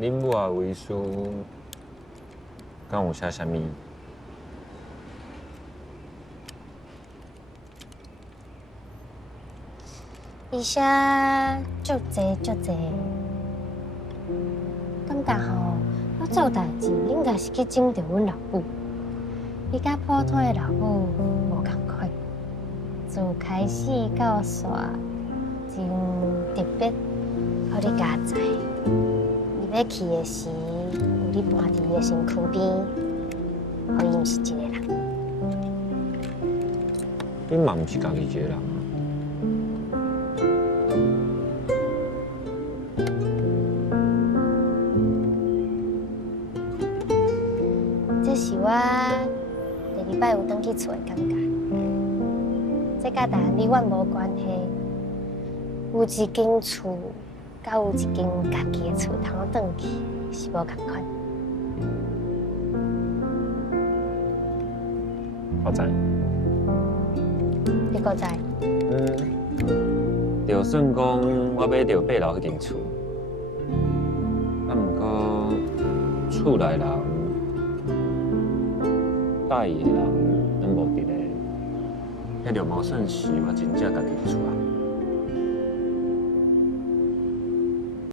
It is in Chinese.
恁母啊遗书，敢有写啥物？伊写足济，感觉吼，我做代志应该是去拯救阮老母。伊甲普通的老母无共款，自开始到煞真特别，互你家知。伊要去的时，有你伴伫伊的身躯边，互伊毋是一个人。恁嘛毋是家己一个人啊。这是我第二摆有转去厝的感觉，这甲台湾离阮无关系。有一间厝，甲有一间家己的厝，通我转去是无共款。我知。你搁知？就算讲我买着八楼迄间厝，啊，毋过厝内人、介意的人，拢无伫咧，迄就无算是我真正家己的厝啊。